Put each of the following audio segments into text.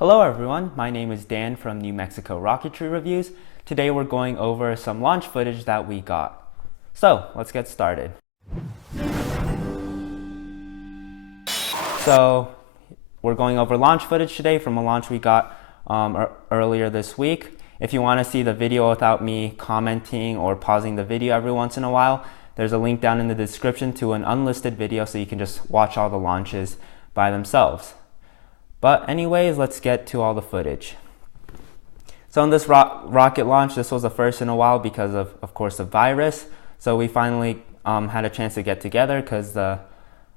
Hello everyone, my name is Dan from New Mexico Rocketry Reviews. Today we're going over some launch footage that we got. So let's get started. So we're going over launch footage today from a launch we got earlier this week. If you want to see the video without me commenting or pausing the video every once in a while, there's a link down in the description to an unlisted video so you can just watch all the launches by themselves. But anyways, let's get to all the footage. So in this rocket launch, this was the first in a while because of course, the virus. So we finally had a chance to get together because the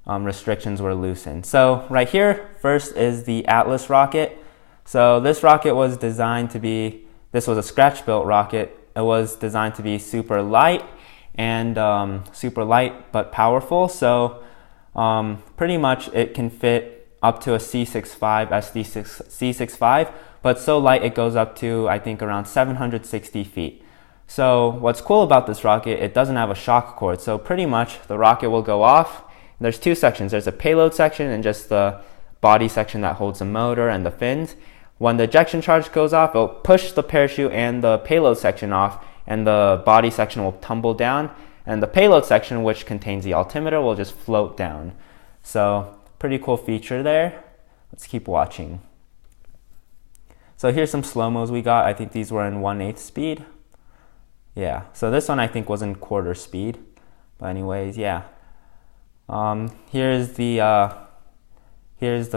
restrictions were loosened. So right here, first is the Atlas rocket. So this rocket was designed to be, this was a scratch-built rocket. It was designed to be super light and super light but powerful. So pretty much it can fit up to a C65, C65, but so light it goes up to, I think, around 760 feet. So what's cool about this rocket, it doesn't have a shock cord. So pretty much the rocket will go off. There's two sections. There's a payload section and just the body section that holds the motor and the fins. When the ejection charge goes off, it'll push the parachute and the payload section off, and the body section will tumble down, and the payload section, which contains the altimeter, will just float down. So pretty cool feature there. Let's keep watching. So here's some slow-mos we got. I think these were in 1/8 speed. Yeah, so this one I think was in quarter speed. But anyways, yeah. Here's the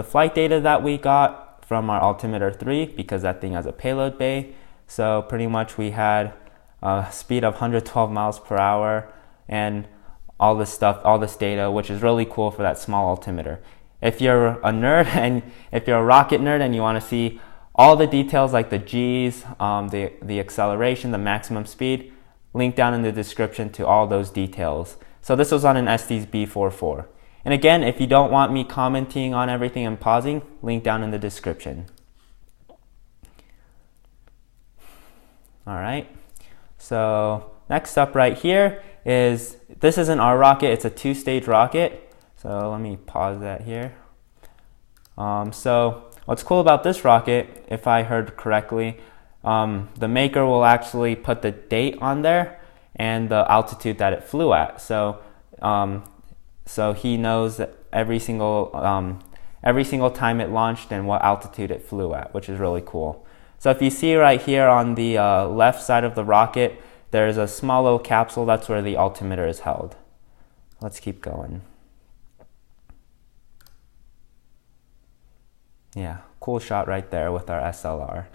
flight data that we got from our altimeter 3 because that thing has a payload bay. So pretty much we had a speed of 112 miles per hour and all this stuff, all this data, which is really cool for that small altimeter. If you're a nerd and if you're a rocket nerd and you want to see all the details like the G's, the acceleration, the maximum speed, link down in the description to all those details. So this was on an Estes B44. And again, if you don't want me commenting on everything and pausing, link down in the description. All right. So next up right here is, this isn't our rocket, it's a two-stage rocket. So let me pause that here. So what's cool about this rocket, if I heard correctly, the maker will actually put the date on there and the altitude that it flew at. So so he knows that every single time it launched and what altitude it flew at, which is really cool. So if you see right here on the left side of the rocket, there's a small little capsule. That's where the altimeter is held. Let's keep going. Yeah, cool shot right there with our SLR.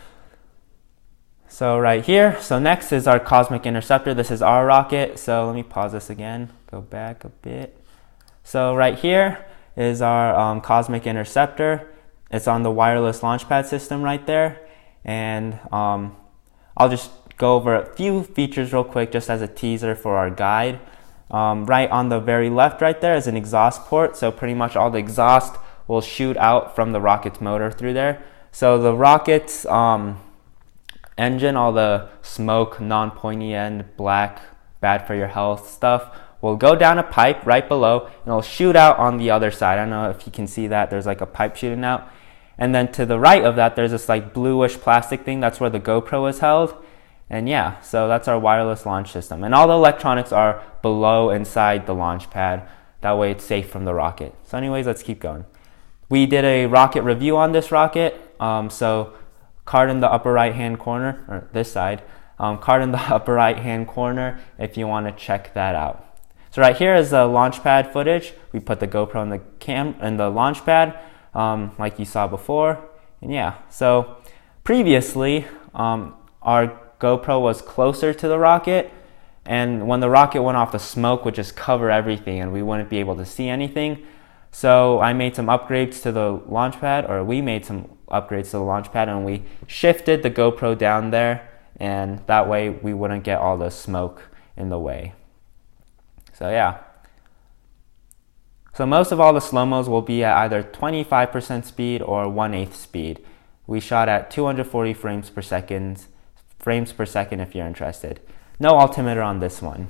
So right here, so next is our Cosmic Interceptor. This is our rocket. So let me pause this again, go back a bit. So right here is our Cosmic Interceptor. It's on the wireless launch pad system right there. And I'll just go over a few features real quick just as a teaser for our guide. Right on the very left right there is an exhaust port. So pretty much all the exhaust will shoot out from the rocket's motor through there. So the rocket's engine, all the smoke, non-pointy end, black, bad for your health stuff, will go down a pipe right below and it'll shoot out on the other side. I don't know if you can see that. There's like a pipe shooting out. And then to the right of that, there's this like bluish plastic thing. That's where the GoPro is held. And yeah, so that's our wireless launch system. And all the electronics are below inside the launch pad. That way it's safe from the rocket. So anyways, let's keep going. We did a rocket review on this rocket. So card in the upper right hand corner, or this side, card in the upper right hand corner if you want to check that out. So right here is the launch pad footage. We put the GoPro in the launch pad like you saw before. And yeah, so previously our GoPro was closer to the rocket, and when the rocket went off, the smoke would just cover everything and we wouldn't be able to see anything. So I made some upgrades to the launch pad, or we made some upgrades to the launch pad, and we shifted the GoPro down there, and that way we wouldn't get all the smoke in the way. So yeah. So most of all the slow-mos will be at either 25% speed or 1/8 speed. We shot at 240 frames per second if you're interested. No altimeter on this one.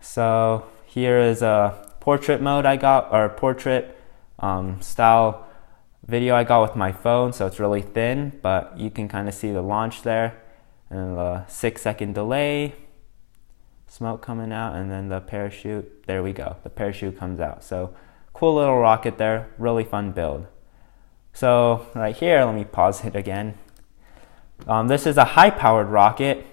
So here is a portrait mode I got, or portrait style video I got with my phone, so it's really thin, but you can kind of see the launch there, and the 6-second delay, smoke coming out, and then the parachute. There we go, the parachute comes out. So cool little rocket there, really fun build. So right here, let me pause it again. This is a high-powered rocket,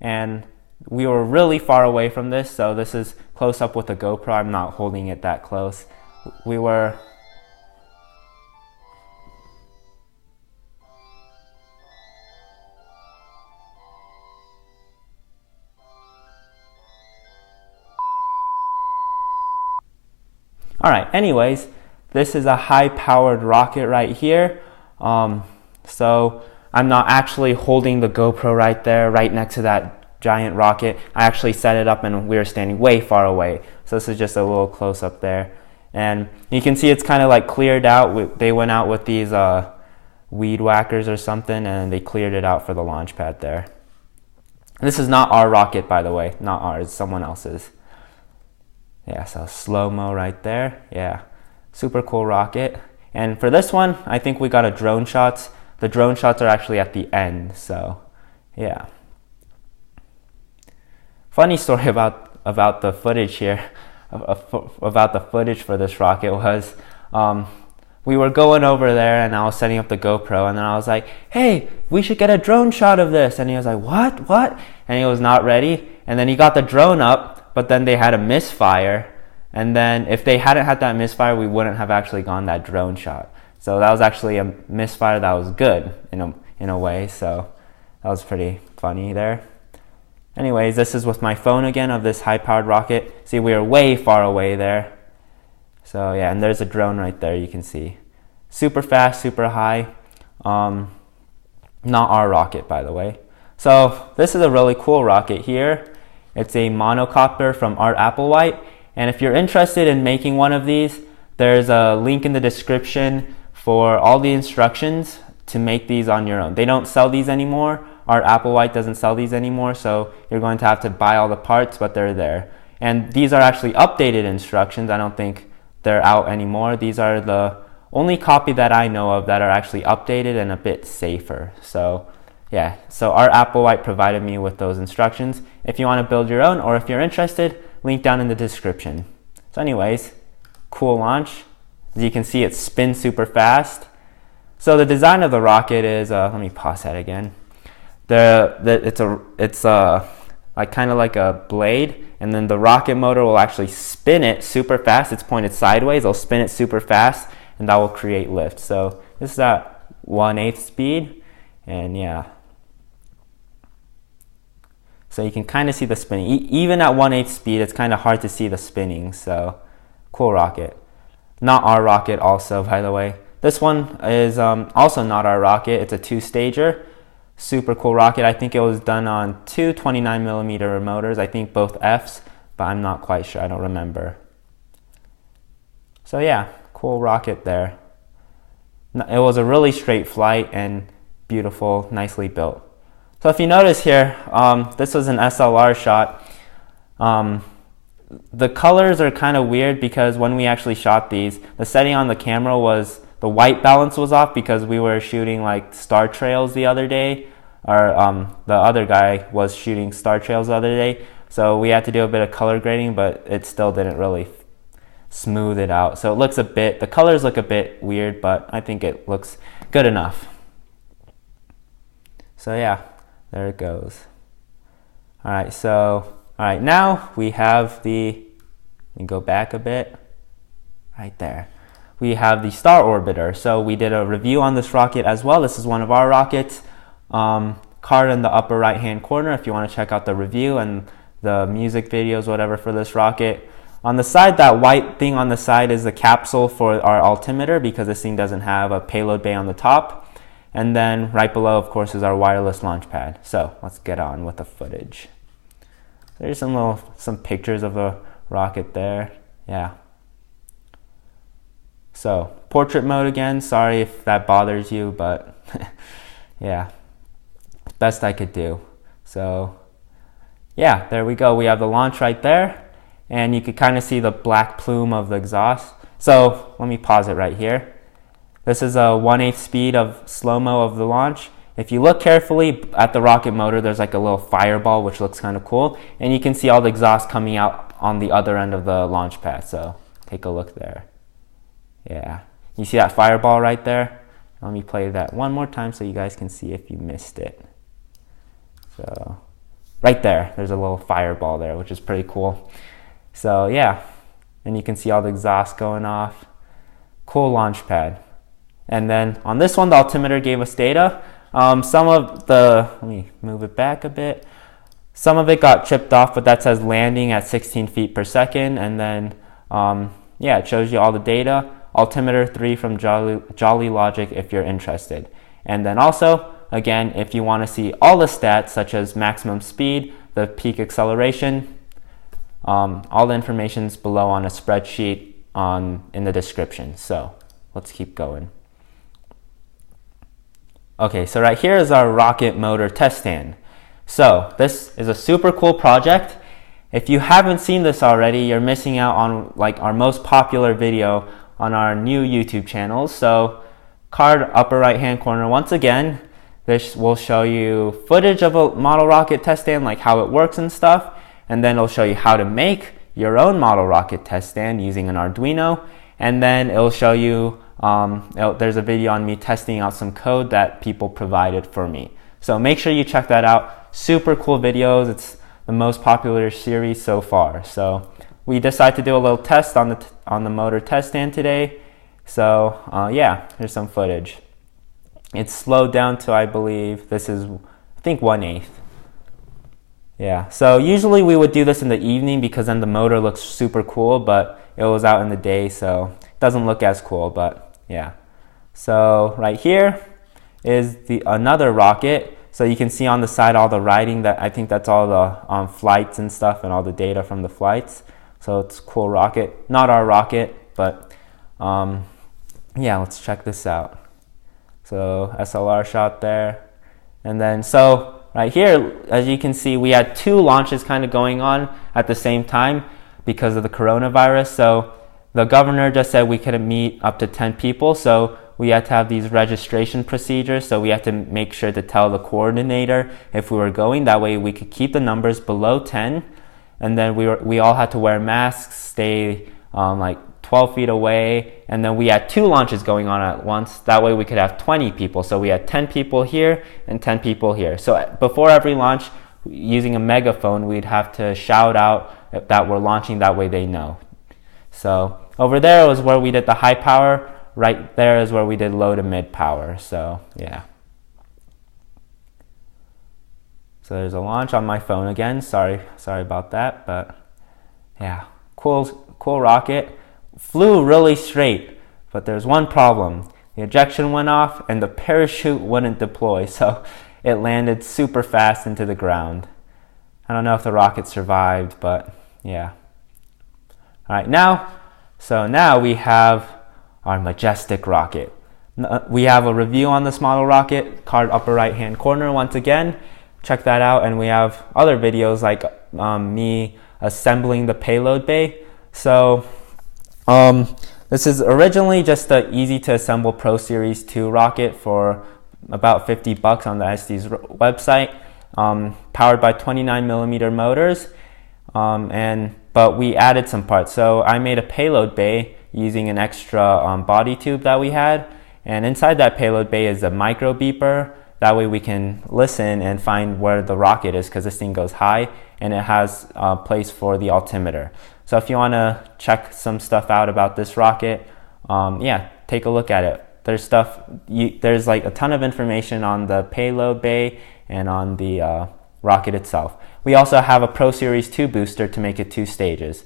and we were really far away from this, so this is close up with a GoPro. I'm not holding it that close. We were Alright, anyways, this is a high-powered rocket right here. So I'm not actually holding the GoPro right there, right next to that giant rocket. I actually set it up and we were standing way far away. So this is just a little close-up there. And you can see it's kind of like cleared out. They went out with these weed whackers or something, and they cleared it out for the launch pad there. This is not our rocket, by the way. Not ours, someone else's. Yeah, so slow-mo right there. Yeah, super cool rocket. And for this one, I think we got a drone shots. The drone shots are actually at the end, so yeah. Funny story about the footage here, about the footage for this rocket was, we were going over there and I was setting up the GoPro, and then I was like, hey, we should get a drone shot of this. And he was like, what? And he was not ready. And then he got the drone up, but then they had a misfire. And then if they hadn't had that misfire, we wouldn't have actually gone that drone shot. So that was actually a misfire that was good in a way. So that was pretty funny there. Anyways, this is with my phone again of this high-powered rocket. See, we are way far away there. So yeah, and there's a drone right there, you can see. Super fast, super high. Not our rocket, by the way. So this is a really cool rocket here. It's a monocopter from Art Applewhite. And if you're interested in making one of these, there's a link in the description for all the instructions to make these on your own. They don't sell these anymore. Art Applewhite doesn't sell these anymore, so you're going to have to buy all the parts, but they're there. And these are actually updated instructions. I don't think they're out anymore. These are the only copy that I know of that are actually updated and a bit safer. So yeah, so Art Applewhite provided me with those instructions. If you want to build your own, or if you're interested, link down in the description. So anyways, cool launch. As you can see, it spins super fast. So the design of the rocket is, let me pause that again. It's like kind of like a blade, and then the rocket motor will actually spin it super fast. It's pointed sideways. It'll spin it super fast, and that will create lift. So this is at 1/8 speed, and yeah. So you can kind of see the spinning. Even at 1/8 speed, it's kind of hard to see the spinning. So cool rocket. Not our rocket also, by the way. This one is also not our rocket. It's a 2-stager. Super cool rocket. I think it was done on 2 29mm motors. I think both Fs, but I'm not quite sure. I don't remember. So yeah, cool rocket there. It was a really straight flight and beautiful, nicely built. So if you notice here, this was an SLR shot. The colors are kind of weird because when we actually shot these, the setting on the camera was, the white balance was off because we were shooting like star trails the other day, or the other guy was shooting star trails the other day. So we had to do a bit of color grading, but it still didn't really smooth it out. So it looks the colors look a bit weird, but I think it looks good enough. So yeah, there it goes. All right, now we have let me go back a bit, right there. We have the Star Orbiter. So we did a review on this rocket as well. This is one of our rockets. Card in the upper right hand corner if you want to check out the review and the music videos, whatever, for this rocket. On the side, that white thing on the side is the capsule for our altimeter because this thing doesn't have a payload bay on the top. And then right below, of course, is our wireless launch pad. So let's get on with the footage. There's some pictures of the rocket there. Yeah. So portrait mode again. Sorry if that bothers you, but yeah, best I could do. So yeah, there we go. We have the launch right there, and you can kind of see the black plume of the exhaust. So let me pause it right here. This is a 1/8 speed of slow-mo of the launch. If you look carefully at the rocket motor, there's like a little fireball, which looks kind of cool. And you can see all the exhaust coming out on the other end of the launch pad. So take a look there. Yeah, you see that fireball right there? Let me play that one more time so you guys can see if you missed it. So right there, there's a little fireball there, which is pretty cool. So yeah, and you can see all the exhaust going off. Cool launch pad. And then on this one, the altimeter gave us data. Some of the, let me move it back a bit. Some of it got chipped off, but that says landing at 16 feet per second. And then, yeah, it shows you all the data. Altimeter 3 from Jolly Logic if you're interested. And then also, again, if you want to see all the stats, such as maximum speed, the peak acceleration, all the information's below on a spreadsheet in the description. So let's keep going. Okay, so right here is our rocket motor test stand. So this is a super cool project. If you haven't seen this already, you're missing out on like our most popular video on our new YouTube channel. So card upper right hand corner, once again, this will show you footage of a model rocket test stand, like how it works and stuff. And then it'll show you how to make your own model rocket test stand using an Arduino. And then it'll show you, there's a video on me testing out some code that people provided for me. So make sure you check that out. Super cool videos. It's the most popular series so far. So we decided to do a little test on the motor test stand today. So yeah, here's some footage. It's slowed down to, I believe, this is, I think 1/8. Yeah, so usually we would do this in the evening because then the motor looks super cool, but it was out in the day, so it doesn't look as cool, but yeah. So right here is another rocket. So you can see on the side all the writing, that I think that's all the flights and stuff and all the data from the flights. So it's a cool rocket. Not our rocket, but yeah, let's check this out. So SLR shot there. And then so right here, as you can see, we had 2 launches kind of going on at the same time because of the coronavirus. So the governor just said we couldn't meet up to 10 people. So we had to have these registration procedures. So we had to make sure to tell the coordinator if we were going. That way we could keep the numbers below 10. And then we all had to wear masks, stay like 12 feet away. And then we had 2 launches going on at once. That way we could have 20 people. So we had 10 people here and 10 people here. So before every launch, using a megaphone, we'd have to shout out that we're launching. That way they know. So over there was where we did the high power. Right there is where we did low to mid power. So yeah. So there's a launch on my phone again. Sorry about that, but yeah, cool rocket. Flew really straight, but there's one problem. The ejection went off and the parachute wouldn't deploy, so it landed super fast into the ground. I don't know if the rocket survived, but yeah. All right, now we have our Majestic rocket. We have a review on this model rocket, card upper right hand corner once again. Check that out, and we have other videos like me assembling the payload bay. So this is originally just the easy to assemble Pro Series 2 rocket for about $50 on the SD's website, powered by 29mm motors, but we added some parts. So I made a payload bay using an extra body tube that we had, and inside that payload bay is a micro beeper. That way we can listen and find where the rocket is, because this thing goes high, and it has a place for the altimeter. So if you want to check some stuff out about this rocket, yeah, take a look at it. There's like a ton of information on the payload bay and on the rocket itself. We also have a Pro Series 2 booster to make it 2 stages.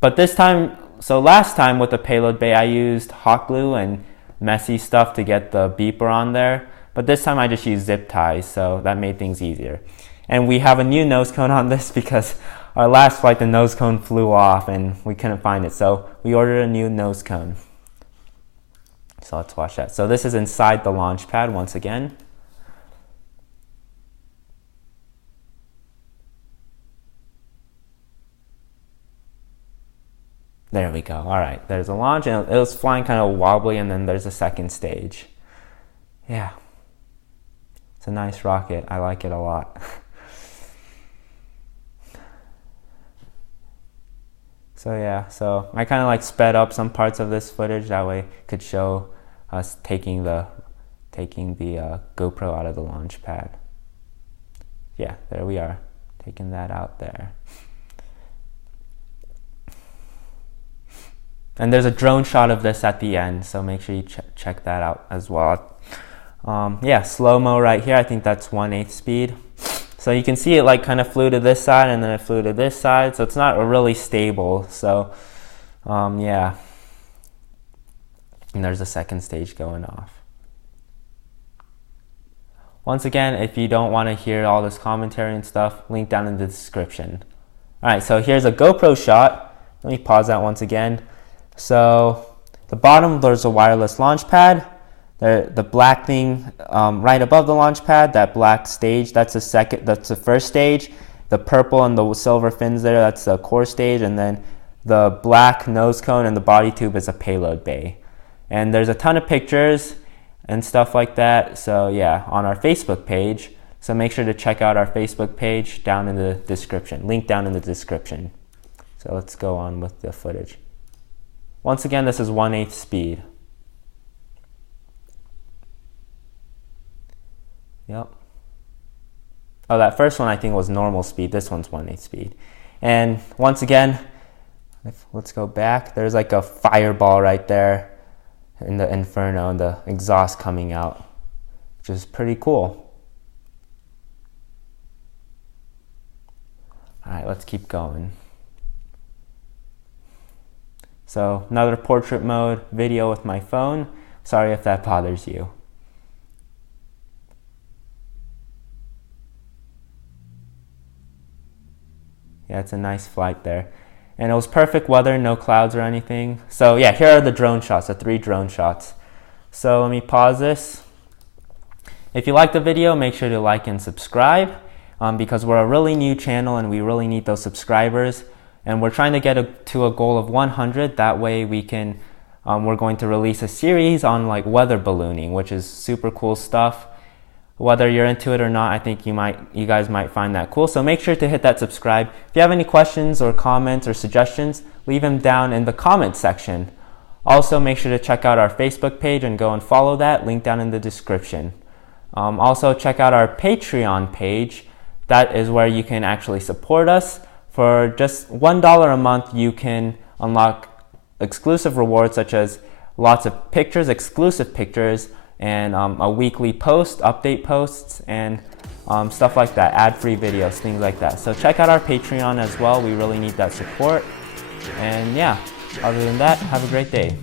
But last time with the payload bay, I used hot glue and messy stuff to get the beeper on there. But this time I just used zip ties, so that made things easier. And we have a new nose cone on this because our last flight, the nose cone flew off and we couldn't find it. So we ordered a new nose cone. So let's watch that. So this is inside the launch pad once again. There we go. All right, there's a launch, and it was flying kind of wobbly, and then there's a second stage. Yeah, it's a nice rocket. I like it a lot. So yeah, so I kind of like sped up some parts of this footage, that way it could show us taking the GoPro out of the launch pad. Yeah, there we are, taking that out there. And there's a drone shot of this at the end, so make sure you check that out as well. Yeah, slow-mo right here, I think that's 1/8 speed. So you can see it like kind of flew to this side and then it flew to this side, so it's not really stable. So yeah, and there's a second stage going off. Once again, if you don't want to hear all this commentary and stuff, link down in the description. All right, so here's a GoPro shot. Let me pause that once again. So the bottom, there's a wireless launch pad. The black thing right above the launch pad, that black stage, that's the first stage. The purple and the silver fins there, that's the core stage, and then the black nose cone and the body tube is a payload bay. And there's a ton of pictures and stuff like that, so yeah, on our Facebook page. So make sure to check out our Facebook page down in the description, link down in the description. So let's go on with the footage. Once again, this is 1/8 speed. Yep. Oh, that first one I think was normal speed. This one's 1/8 speed. And once again, let's go back. There's like a fireball right there in the inferno and the exhaust coming out, which is pretty cool. All right, let's keep going. So another portrait mode video with my phone. Sorry if that bothers you. Yeah, it's a nice flight there. And it was perfect weather, no clouds or anything. So yeah, here are the drone shots, the 3 drone shots. So let me pause this. If you like the video, make sure to like and subscribe because we're a really new channel and we really need those subscribers. And we're trying to get to a goal of 100. That way we can, we're going to release a series on like weather ballooning, which is super cool stuff. Whether you're into it or not, I think you guys might find that cool. So make sure to hit that subscribe. If you have any questions or comments or suggestions, leave them down in the comment section. Also, make sure to check out our Facebook page and go and follow that, link down in the description. Also, check out our Patreon page. That is where you can actually support us. For just $1 a month, you can unlock exclusive rewards such as lots of pictures, exclusive pictures, and a weekly post, update posts, and stuff like that, ad-free videos, things like that. So check out our Patreon as well. We really need that support. And yeah, other than that, have a great day.